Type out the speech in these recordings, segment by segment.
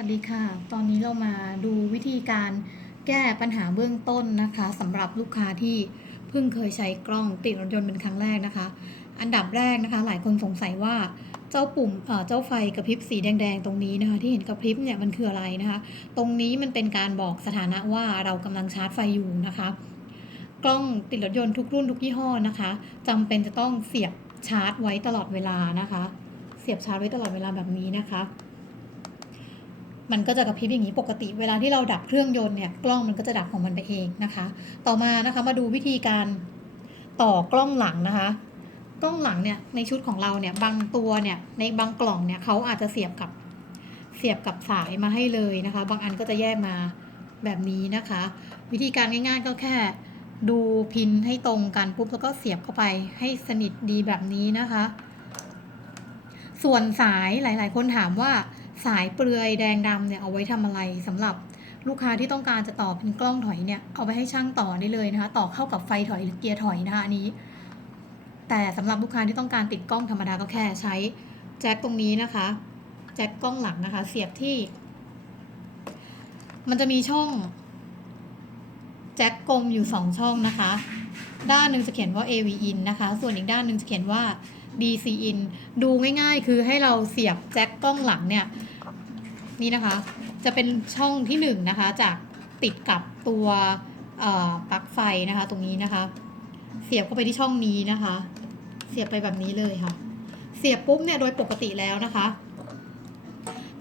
วัสดีค่ะ ตอนนี้เรามาดูวิธีการแก้ปัญหาเบื้องต้นนะคะสำหรับลูกค้าที่เพิ่งเคยใช้กล้องติดรถยนต์เป็นครั้งแรกนะคะ อันดับแรกนะคะ หลายคนสงสัยว่าเจ้าปุ่มเอ่อเจ้าไฟกระพริบสีแดงๆ ตรงนี้นะคะ ที่เห็นกระพริบเนี่ยมันคืออะไรนะคะ ตรงนี้มันเป็นการบอกสถานะว่าเรากำลังชาร์จไฟอยู่นะคะ กล้องติดรถยนต์ทุกรุ่นทุกยี่ห้อนะคะจำเป็นจะต้องเสียบชาร์จไว้ตลอดเวลานะคะ เสียบชาร์จไว้ตลอดเวลาแบบนี้นะคะ มันก็จะกระพริบอย่างนี้ปกติ เวลาที่เราดับเครื่องยนต์เนี่ยกล้องมันก็จะดับของมันไปเองนะคะ ต่อมานะคะมาดูวิธีการต่อกล้องหลังนะคะกล้องหลังเนี่ยในชุดของเราเนี่ยบางตัวเนี่ยในบางกล่องเนี่ยเขาอาจจะเสียบกับเสียบกับสายมาให้เลยนะคะ บางอันก็จะแยกมาแบบนี้นะคะ วิธีการง่ายๆก็แค่ดูพินให้ตรงกันปุ๊บแล้วก็เสียบเข้าไปให้สนิทดีแบบนี้นะคะ ส่วนสายหลาย ๆ คนถามว่า สายเปลือยแดงดำเนี่ยเอาไว้ทำอะไรสำหรับลูกค้าที่ต้องการจะต่อเป็นกล้องถอยเนี่ยเอาไปให้ช่างต่อได้เลยนะคะ ต่อเข้ากับไฟถอยหรือเกียร์ถอยนะคะอันนี้ แต่สำหรับลูกค้าที่ต้องการติดกล้องธรรมดาก็แค่ใช้แจ็คตรงนี้นะคะ แจ็คกล้องหลังนะคะ เสียบที่ มันจะมีช่องแจ็คกลมอยู่สองช่องนะคะ ด้านหนึ่งจะเขียนว่า AV in นะคะ ส่วนอีกด้านหนึ่งจะเขียนว่า DC in ดูง่ายๆ คือให้เราเสียบแจ็คกล้องหลังเนี่ย นี่นะคะ จะเป็นช่องที่หนึ่งนะคะจากติดกับตัวปลั๊กไฟนะคะ ตรงนี้นะคะ เสียบเข้าไปที่ช่องนี้นะคะ เสียบไปแบบนี้เลยค่ะ เสียบปุ๊บเนี่ยโดยปกติแล้วนะคะ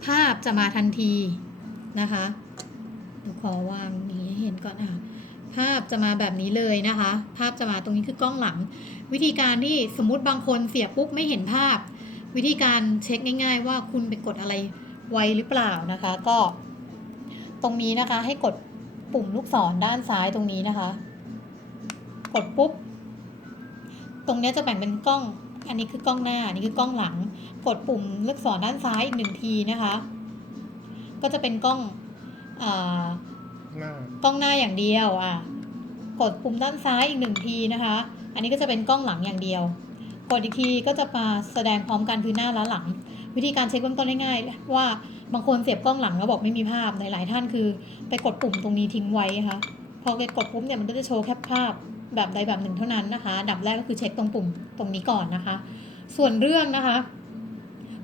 ภาพจะมาทันทีนะคะเดี๋ยวขอวางนี้เห็นก่อนนะคะภาพจะมาแบบนี้เลยนะคะ ภาพจะมาตรงนี้คือกล้องหลัง วิธีการที่สมมติบางคนเสียบปุ๊บไม่เห็นภาพ วิธีการเช็คง่าย ๆ ว่าคุณไปกดอะไร ไว้หรือเปล่านะคะ ก็ตรงนี้นะคะให้กดปุ่มลูกศรด้านซ้ายตรงนี้นะคะ กดปุ๊บ ตรงเนี้ยจะแบ่งเป็นกล้อง อันนี้คือกล้องหน้า อันนี้คือกล้องหลัง กดปุ่มลูกศรด้านซ้ายอีกหนึ่งทีนะคะ ก็จะเป็นกล้องอ่าหน้ากล้องหน้าอย่างเดียวอะ กดปุ่มด้านซ้ายอีกหนึ่งทีนะคะ อันนี้ก็จะเป็นกล้องหลังอย่างเดียว กดอีกทีก็จะมาแสดงพร้อมกันคือหน้าและหลัง วิธีการเช็คเบื้องต้นง่ายๆว่าบางคนเสียบกล้องหลังแล้วบอกไม่มีภาพหลายๆท่านคือไปกดปุ่มตรงนี้ทิ้งไว้ค่ะพอไปกดปุ๊บเนี่ยมันก็จะโชว์แค่ภาพแบบใดแบบหนึ่งเท่านั้นนะคะดับแรกก็คือเช็คตรงปุ่มตรงนี้ก่อนนะคะ ส่วนเรื่องนะคะ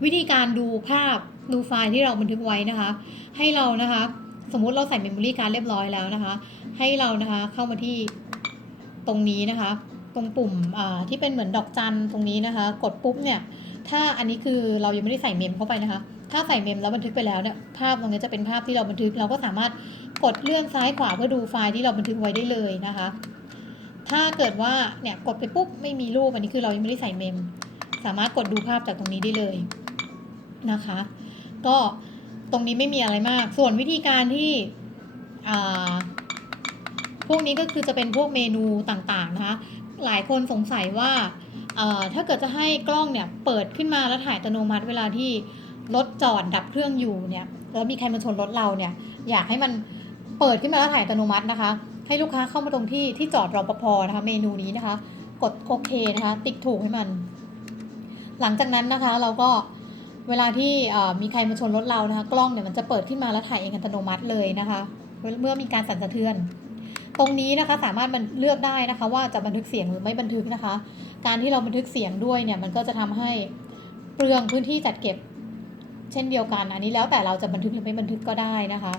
วิธีการดูภาพดูไฟล์ที่เราบันทึกไว้นะคะ ให้เรานะคะ สมมุติเราใส่เมมโมรี่การเรียบร้อยแล้วนะคะ ให้เรานะคะเข้ามาที่ตรงนี้นะคะ ตรงปุ่มอ่าที่เป็นเหมือนดอกจันตรงนี้นะคะ กดปุ๊บเนี่ย ถ้าอันนี้คือเรายังไม่ได้ใส่เมมเข้าไปนะคะ ถ้าใส่เมมแล้วบันทึกไปแล้วเนี่ยภาพตรงนี้จะเป็นภาพที่เราบันทึก เราก็สามารถกดเลื่อนซ้ายขวาเพื่อดูไฟล์ที่เราบันทึกไว้ได้เลยนะคะ ถ้าเกิดว่าเนี่ยกดไปปุ๊บไม่มีรูปอันนี้คือเรายังไม่ได้ใส่เมม สามารถกดดูภาพจากตรงนี้ได้เลยนะคะ ก็ตรงนี้ไม่มีอะไรมาก ส่วนวิธีการที่อ่าพวกนี้ก็คือจะเป็นพวกเมนูต่างๆนะคะ หลายคนสงสัยว่า ถ้าเกิดจะให้กล้องเนี่ยเปิดขึ้นมาแล้วถ่ายอัตโนมัติเวลาที่รถจอดดับเครื่องอยู่เนี่ยแล้วมีใครมาชนรถเราเนี่ยอยากให้มันเปิดขึ้นมาแล้วถ่ายอัตโนมัตินะคะ ให้ลูกค้าเข้ามาตรงที่ที่จอดรอปภนะคะเมนูนี้นะคะ กดโอเคนะคะ ติ๊กถูกให้มัน หลังจากนั้นนะคะเราก็เวลาที่มีใครมาชนรถเรานะคะ กล้องเนี่ยมันจะเปิดขึ้นมาแล้วถ่ายเองอัตโนมัติเลยนะคะ เมื่อมีการสั่นสะเทือน ตรงนี้นะคะสามารถมันเลือกได้นะคะ ว่าจะบันทึกเสียงหรือไม่บันทึกนะคะ การที่เราบันทึกเสียงด้วยเนี่ยมันก็จะทำให้เปลืองพื้นที่จัดเก็บเช่นเดียวกัน อันนี้แล้วแต่เราจะบันทึกหรือไม่บันทึกก็ได้นะคะ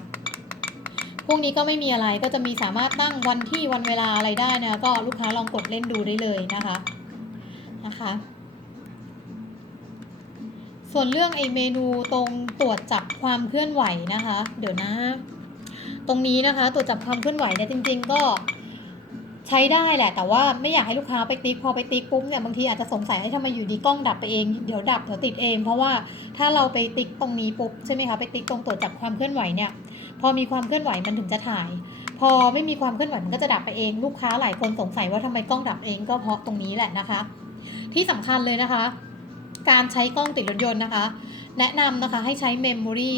พวกนี้ก็ไม่มีอะไรก็จะมีสามารถตั้งวันที่วันเวลาอะไรได้นะก็ลูกค้าลองกดเล่นดูได้เลยนะคะนะคะ ส่วนเรื่องไอเมนูตรงตรวจจับความเคลื่อนไหวนะคะ เดี๋ยวนะ ตรงนี้นะคะตรวจจับความเคลื่อนไหวเนี่ยจริง ๆ ก็ใช้ได้แหละ แต่ว่าไม่อยากให้ลูกค้าไปติ๊กพอไปติ๊กปุ๊บเนี่ยบางทีอาจจะสงสัยให้ทำไมอยู่ดีกล้องดับไปเองเดี๋ยวดับเดี๋ยวติดเอง เพราะว่าถ้าเราไปติ๊กตรงนี้ปุ๊บใช่ไหมคะไปติ๊กตรงตรวจจับความเคลื่อนไหวเนี่ยพอมีความเคลื่อนไหวมันถึงจะถ่าย พอไม่มีความเคลื่อนไหวมันก็จะดับไปเองลูกค้าหลายคนสงสัยว่าทำไมกล้องดับเองก็เพราะตรงนี้แหละนะคะ ที่สำคัญเลยนะคะ การใช้กล้องติดรถยนต์นะคะ แนะนำนะคะให้ใช้เมมโมรี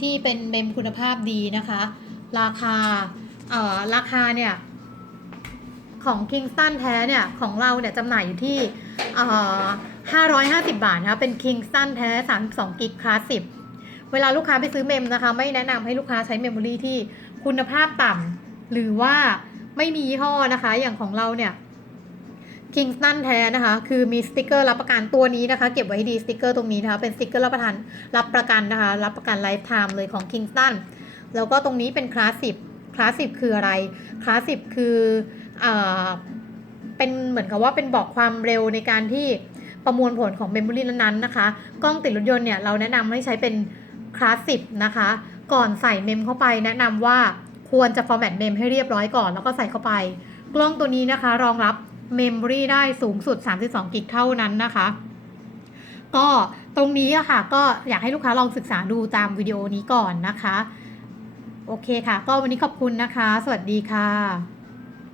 ที่เป็นเมมคุณภาพดีนะคะ ราคาเอ่อราคาเนี่ยของ Kingston แท้เนี่ยของเราเนี่ยจำหน่ายอยู่ที่เอ่อ550 บาทนะคะเป็น Kingston แท้ 32 กิกคลาสสิบเวลาลูกค้าไปซื้อเมมนะคะ ไม่แนะนำให้ลูกค้าใช้เมมโมรี่ที่คุณภาพต่ำหรือว่าไม่มียี่ห้อนะคะ อย่างของเราเนี่ย Kingston แท้นะคะ คือมีสติกเกอร์รับประกันตัวนี้นะคะ เก็บไว้ให้ดีสติกเกอร์ตรงนี้นะคะ เป็นสติกเกอร์รับประกันรับประกันนะคะ รับประกันไลฟ์ไทม์เลยของ Kingston แล้วก็ตรงนี้เป็นคลาสสิบคลาสสิบคืออะไร คลาสสิบคืออเป็นเหมือนกับว่าเป็นบอกความเร็วในการที่ประมวลผลของเมมโมรีนั้นๆนะคะ กล้องติดรถยนต์เนี่ยเราแนะนำให้ใช้เป็นคลาสสิบนะคะ ก่อนใส่เมมเข้าไปแนะนำว่าควรจะ format เมมให้เรียบร้อยก่อนแล้วก็ใส่เข้าไป กล้องตัวนี้นะคะ รองรับเมมโมรีได้สูงสุด 32 กิกเท่านั้นนะคะ ก็ตรงนี้อะค่ะ ก็อยากให้ลูกค้าลองศึกษาดูตามวิดีโอนี้ก่อนนะคะ โอเคค่ะ ก็วันนี้ขอบคุณนะคะ สวัสดีค่ะ